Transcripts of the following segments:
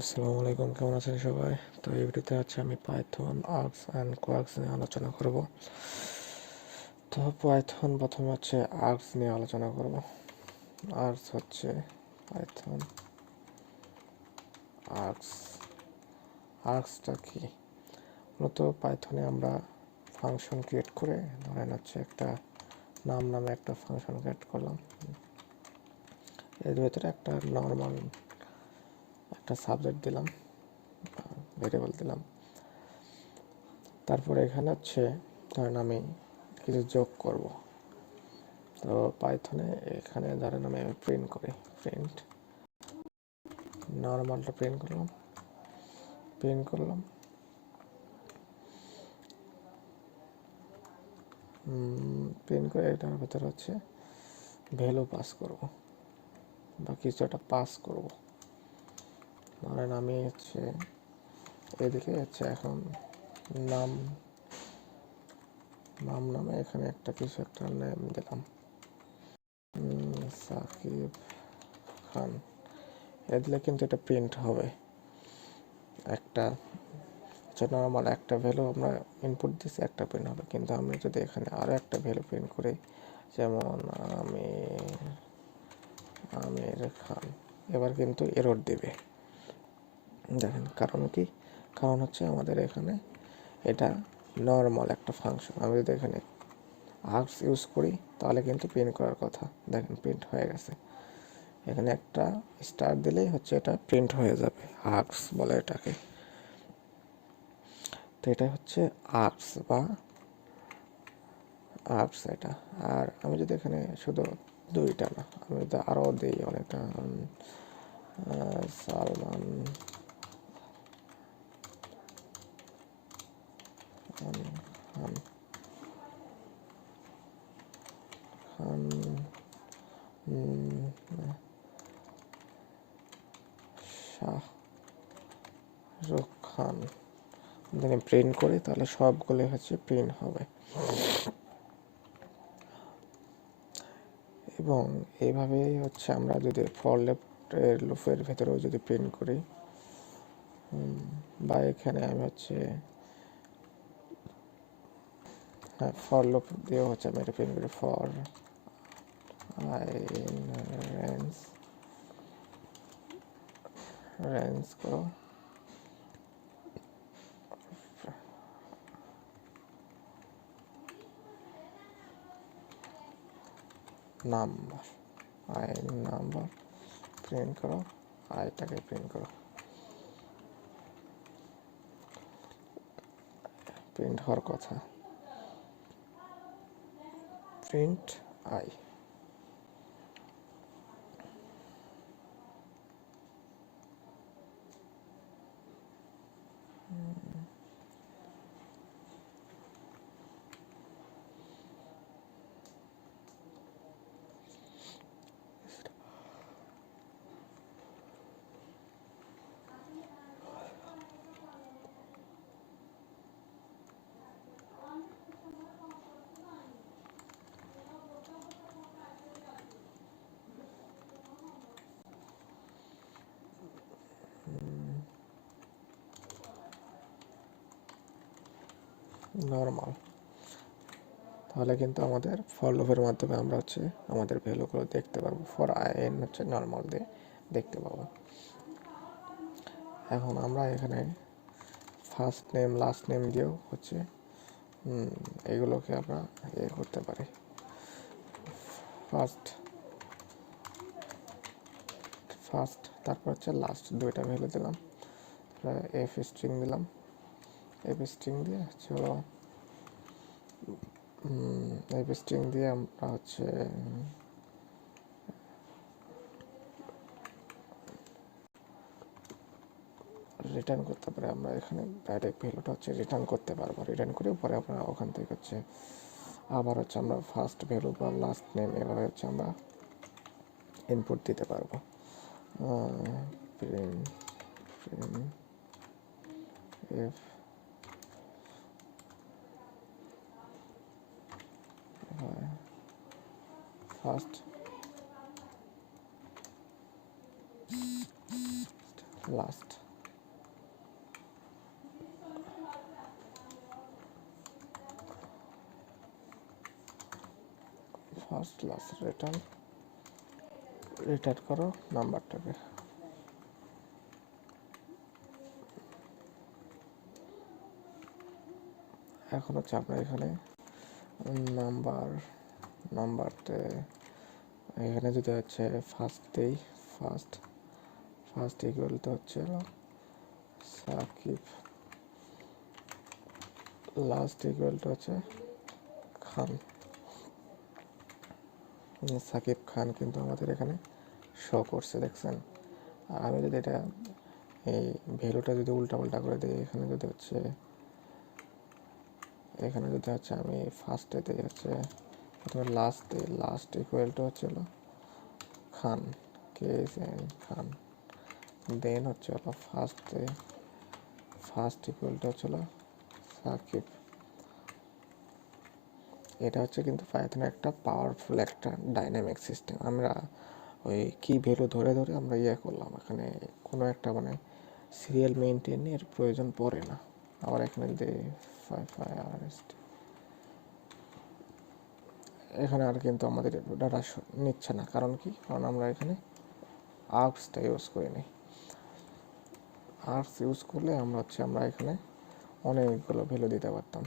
আসসালামু আলাইকুম, কেমন আছেন সবাই? তো এই ভিডিওতে আমি পাইথন আর্কস অ্যান্ড কোয়ার্কস নিয়ে আলোচনা করব। তো পাইথন প্রথমে আর্কস নিয়ে আলোচনা করব। Arcs Python arcs. আর্কসটা কি? মূলত পাইথনে আমরা ফাংশন ক্রিয়েট করে ধরেন একটা নামে একটা ফাংশন ক্রিয়েট করলাম। এর ভেতরে একটা নর্মাল একটা সাবজেক্ট দিলাম, ভেরিয়েবল দিলাম। তারপরে এখানে ধরেন আমি কিছু যোগ করব। তো পাইথনে এখানে ধরেন আমি প্রিন্ট করি, প্রিন্ট নর্মালটা প্রিন্ট করলাম, প্রিন্ট করে এটার ভেতরে ভ্যালু পাস করব বা কিছু একটা পাস করব। ধরেন আমি এদিকে এখন নাম নামে এখানে কিছু একটা নেম দিলাম, সাকিব খান। এ দিলে কিন্তু এটা প্রিন্ট হবে। একটা নর্মাল একটা ভ্যালু আমরা ইনপুট দিচ্ছি, একটা প্রিন্ট হবে। কিন্তু আমি যদি এখানে আরও একটা ভ্যালু প্রিন্ট করি, যেমন আমির খান, এবার কিন্তু এরর দেবে। দেখেন কারণ কি? কারণ আমাদের এখানে এটা নর্মাল একটা ফাংশন। আমি যদি এখানে আর্কস ইউজ করি তাহলে কিন্তু প্রিন্ট করার কথা। দেখেন প্রিন্ট হয়ে গেছে। এখানে একটা স্টার দিলেই এটা প্রিন্ট হয়ে যাবে। আর্কস বলে এটাকে। তো এটা আর্কস বা আর্কস এটা। আর আমি যদি এখানে শুধু দুইটা না, আমি যদি আরও দিই অনেকটা, সালমান খান, খান শাহরুখ খান যদি প্রিন্ট করি তাহলে সবগুলো প্রিন্ট হবে। এবং এইভাবেই আমরা যদি ফর লুপের ভেতরেও যদি প্রিন্ট করি, বা এখানে আমি ফর লুপ দিয়েও আমি এটা প্রিন্ট করি। ফর আই রেঞ্জ করো নাম্বার, আই নাম্বার প্রিন্ট করো, আইটাকে প্রিন্ট করো। প্রিন্ট হওয়ার কথা প্রিন্ট আই। নর্মাল। তাহলে কিন্তু আমাদের ফর লুপের মাধ্যমে আমরা আমাদের ভ্যালুগুলো দেখতে পারবো। ফর আই এন নর্মাল দিয়ে দেখতে পাবো। এখন আমরা এখানে ফার্স্ট নেম লাস্ট নেম দিয়েও এগুলোকে আমরা করতে পারি। ফার্স্ট তারপর লাস্ট দুইটা ভ্যালু দিলাম, এফ স্ট্রিং দিলাম। এফ স্ট্রিং দিয়ে এফ স্ট্রিং দিয়ে আমরা রিটার্ন করতে পারি। আমরা এখানে ডাইরেক্ট ভ্যালুটা রিটার্ন করতে পারবো। রিটার্ন করে পরে আমরা ওখান থেকে আবার আমরা ফার্স্ট ভ্যালু বা লাস্ট নেম এভাবে আমরা ইনপুট দিতে পারবো। Print F first last last return করো নাম্বারটাকে। এখন হচ্ছে আমরা এখানে নাম্বারতে এখানে যদি হচ্ছে ফার্স্ট দেই, ফার্স্ট ইকুয়াল টু হচ্ছে সাকিব, লাস্ট ইকুয়াল টু হচ্ছে খান। সাকিব খান কিন্তু আমাদের এখানে শো করছে, দেখছেন। আর আমি যদি এটা এই ভ্যালুটা যদি উল্টা করে দিই, এখানে যদি হচ্ছে আমি ফার্স্টে দিই হচ্ছে প্রথমে লাস্ট ইকুয়াল টু হচ্ছে খান, খান, দেন হচ্ছে ফার্স্ট ইকুয়াল টু হচ্ছে সাকিব। এটা হচ্ছে কিন্তু পাইথনের একটা পাওয়ারফুল একটা ডাইনামিক সিস্টেম। আমরা ওই কি ভ্যালু ধরে আমরা করলাম, এখানে কোনো একটা মানে সিরিয়াল মেনটেনের প্রয়োজন পড়ে না। আবার এখানে যদি এখানে আর কিন্তু আমাদের ডাটা নিচ্ছে না, কারণ আমরা এখানে আর্কসটা ইউজ করিনি। আর্কস ইউজ করলে আমরা এখানে অনেকগুলো ভ্যালু দিতে পারতাম।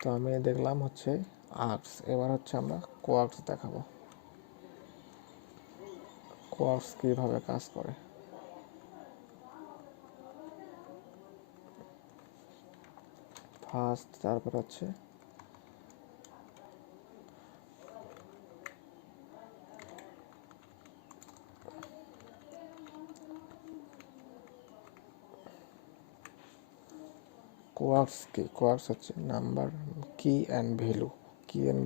তো আমি দেখলাম হচ্ছে আর্কস, এবার হচ্ছে আমরা কোয়ার্কস দেখাবো, কোয়ার্কস কীভাবে কাজ করে। ফার্স্ট, তারপর হচ্ছে কোয়ার্কস হচ্ছে নাম্বার কি অ্যান্ড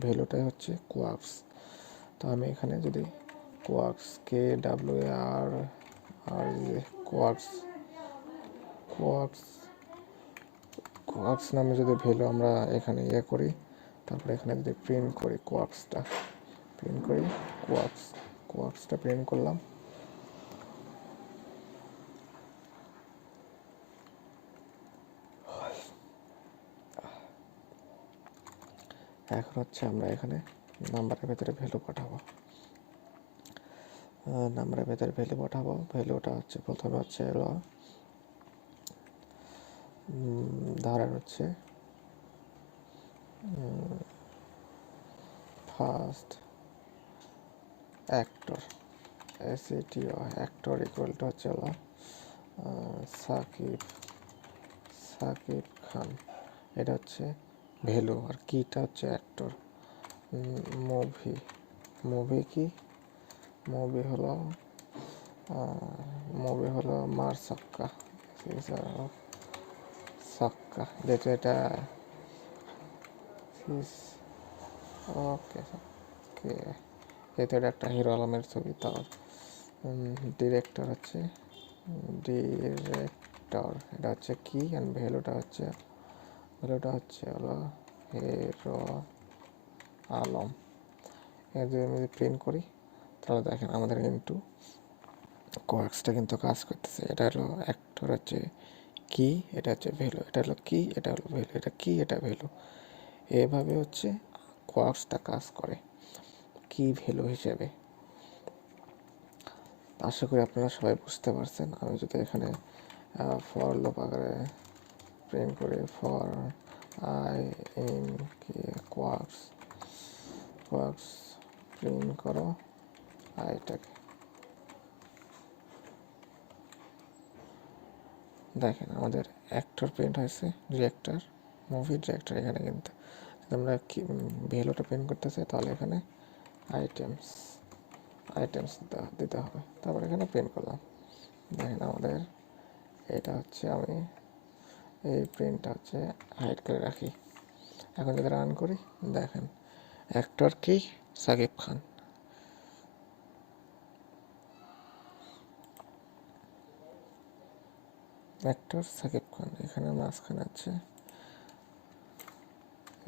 ভ্যালুটাই হচ্ছে কোয়ার্কস। তো আমি এখানে যদি কোয়ার্কস কোয়ার্কস নামে যদি ভ্যালু আমরা এখানে করি, তারপরে এখানে যদি প্রিন্ট করি কোয়ার্কসটা প্রিন্ট করলাম। এখন হচ্ছে আমরা এখানে নাম্বারের ভেতরে ভ্যালু পাঠাবো। ভ্যালুটা হচ্ছে প্রথমে হচ্ছে ধরেন হচ্ছে first actor, actor equal to হচ্ছে সাকিব খান। এটা হচ্ছে ভ্যালু, আর কিটা হচ্ছে অ্যাক্টর। মুভি হলো মার সাক্কা, যেহেতু এটা যেহেতু এটা একটা হিরো আলমের ছবি, তার ডিরেক্টর হচ্ছে এটা হচ্ছে কি, অ্যান্ড ভ্যালুটা হচ্ছে হিরো আলম। যদি আমি প্রিন্ট করি, তাহলে দেখেন আমাদের কিন্তু কোয়ার্কসটা কিন্তু কাজ করতেছে। এটা হলো অ্যাক্টর হচ্ছে কি, এটা হচ্ছে ভ্যালু, এটা হলো কি, এটা হলো ভ্যালু, এটা কি, এটা ভ্যালু। এভাবে হচ্ছে কোয়ার্কসটা কাজ করে কি ভ্যালু হিসেবে। আশা করি আপনারা সবাই বুঝতে পারছেন। আমি যদি এখানে ফর লুপ আকারে প্রিন্ট করি, for I in quarks print করো আইটাকে, দেখেন আমাদের অ্যাক্টর প্রিন্ট হয়েছে, ডিরেক্টর এখানে কিন্তু আমরা ভ্যালুটা প্রিন্ট করতে চাই, তাহলে এখানে আইটেমস দিতে হবে, তারপর এখানে প্রিন্ট করলাম। দেখেন আমাদের এটা হচ্ছে, আমি এই প্রিন্টটা হচ্ছে হাইড করে রাখি। এখন যদি রান করি, দেখেন অ্যাক্টর কি, সাকিব খান। অ্যাক্টর সাকিব খান, এখানে মাঝখানে আছে,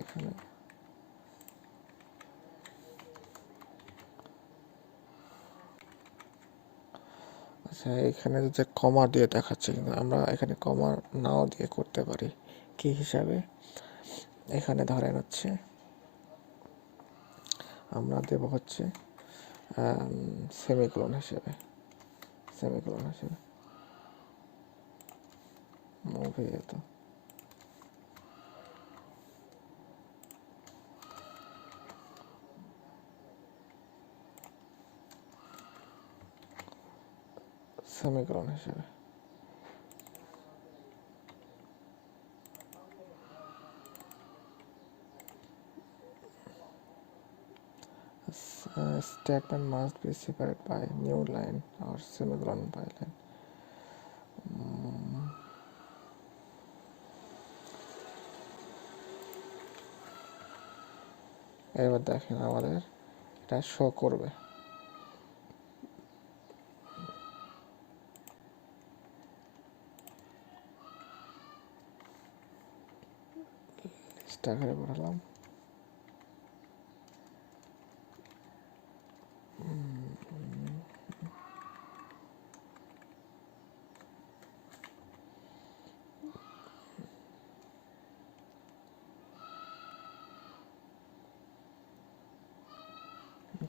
এখানে আচ্ছা, এখানে যে কমা দিয়ে দেখাচ্ছে, কিন্তু আমরা এখানে কমা নাও দিয়ে করতে পারি। কি হিসাবে? এখানে ধরেন হচ্ছে আমরা দেব হচ্ছে সেমিকোলন হিসেবে, সেমিকোলন হিসেবে মুভি তো সেমিকোলন হিসেবে। Statement must be separated by new line or semicolon by line. এবার দেখেন আমাদের এটা শো করবে। লিস্ট আকারে পাঠালাম।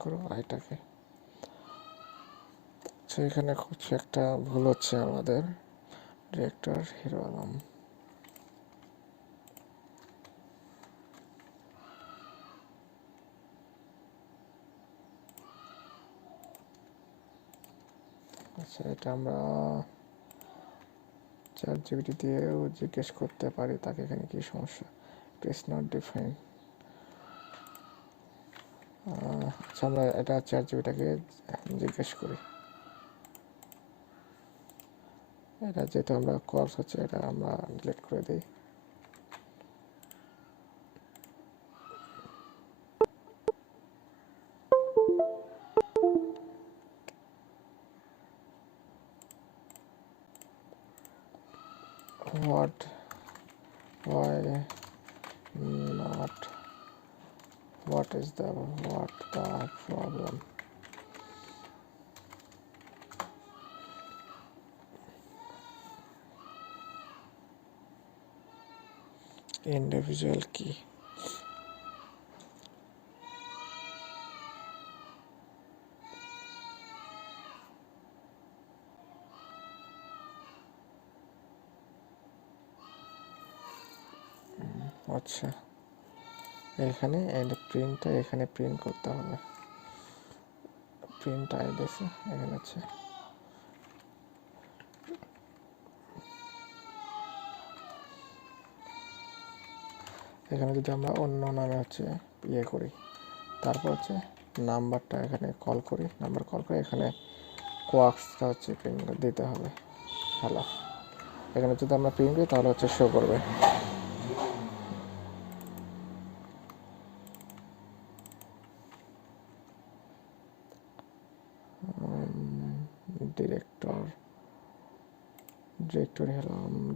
করো আইটাকে। আচ্ছা, এখানে হচ্ছে একটা ভুল হচ্ছে আমাদের। ডিরেক্টর হিরো আলম, আচ্ছা এটা আমরা চ্যাট জিপিটি দিয়েও জিজ্ঞেস করতে পারি তাকে এখানে কি সমস্যা। It's not define. আচ্ছা, আমরা এটা চ্যাট জিপিটাকে জিজ্ঞেস করি। এটা যেহেতু আমরা কোর্স হচ্ছে, এটা আমরা ডিলিট করে দিই। What? Why not? What is the problem? Individual key. আচ্ছা, এখানে প্রিন্টটা এখানে প্রিন্ট করতে হবে। প্রিন্ট আইডিসে এখানে আছে। এখানে যদি আমরা অন্য নামে হচ্ছে ইয়ে করি, তারপর হচ্ছে নাম্বারটা এখানে কল করি, নাম্বার কল করে এখানে কোয়াক্সটা হচ্ছে প্রিন্ট দিতে হবে। হ্যালো, এখানে যদি আমরা প্রিন্ট করি তাহলে হচ্ছে শো করবে।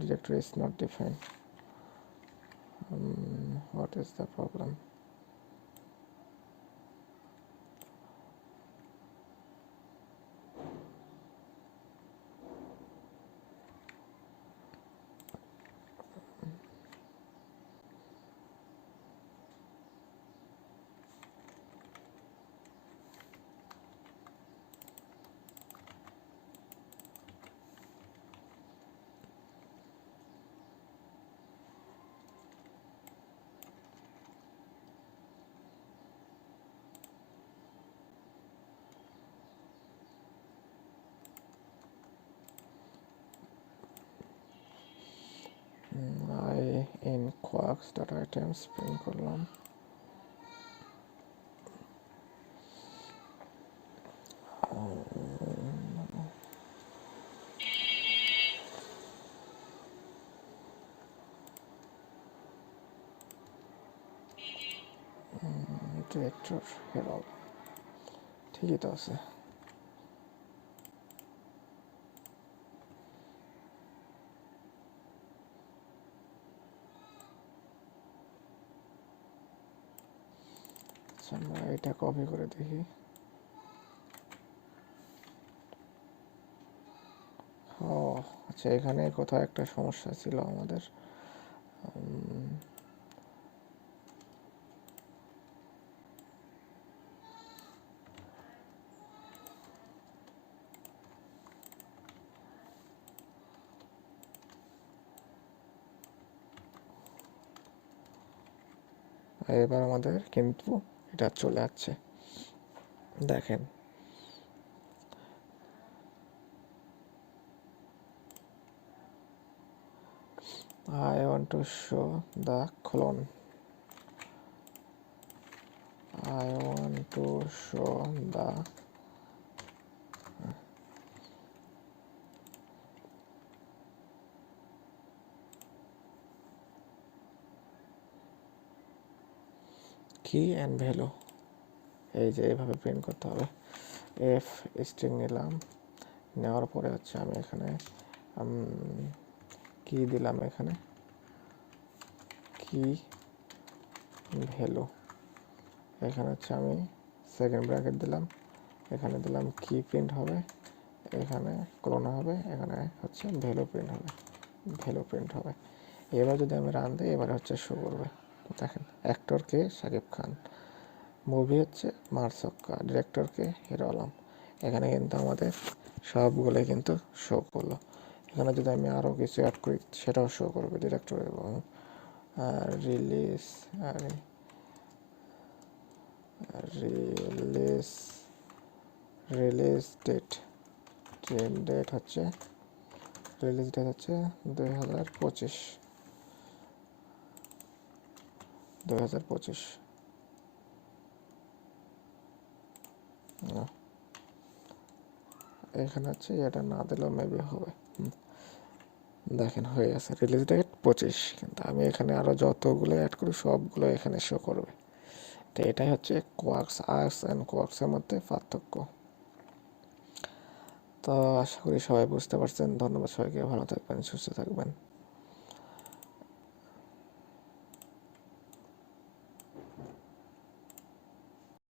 Director is not defined. What is the problem? I in quarks data items print করলাম। ডিরেক্টর হিরো, ঠিকই তো আছে। আমরা এটা কপি করে দেখি। আচ্ছা, এখানে কোথাও একটা সমস্যা ছিল আমাদের। এবার আমাদের কিন্তু এটা চলে যাচ্ছে, দেখেন। I want to show the clone. I want to show the key and value। এই যে এইভাবে প্রিন্ট করতে হবে। এফ স্ট্রিং নিলাম, নেওয়ার পরে হচ্ছে আমি এখানে কি দিলাম, এখানে কি ভ্যালু, এখানে হচ্ছে আমি সেকেন্ড ব্র্যাকেট দিলাম, এখানে দিলাম কি প্রিন্ট হবে, এখানে ক্লোন হবে, এখানে হচ্ছে ভ্যালু প্রিন্ট হবে। এবার যদি আমি রান দিই, এবারে হচ্ছে শো করবে। দেখেন, অ্যাক্টর কে শাকিব খান, মুভি হচ্ছে মারসক্কা, ডিরেক্টর কে হিরো আলম। এখানে কিন্তু আমাদের সবগুলোই কিন্তু শো করলো। এখানে যদি আমি আরও কিছু অ্যাড করি সেটাও শো করবে, ডিরেক্টর এবং রিলিজ ডেট। ডেট হচ্ছে রিলিজ ডেট হচ্ছে 2025। এখানে হচ্ছে এটা না দিলেও মেবি হবে। দেখেন হয়ে গেছে, রিলিজ ডেট 25, কিন্তু আমি এখানে আরও যতগুলো অ্যাড করি সবগুলো এখানে শো করবে। তো এটাই হচ্ছে কোয়ার্কস, আর্কস অ্যান্ড কোয়ার্কসের মধ্যে পার্থক্য। তো আশা করি সবাই বুঝতে পারছেন। ধন্যবাদ সবাইকে, ভালো থাকবেন, সুস্থ থাকবেন।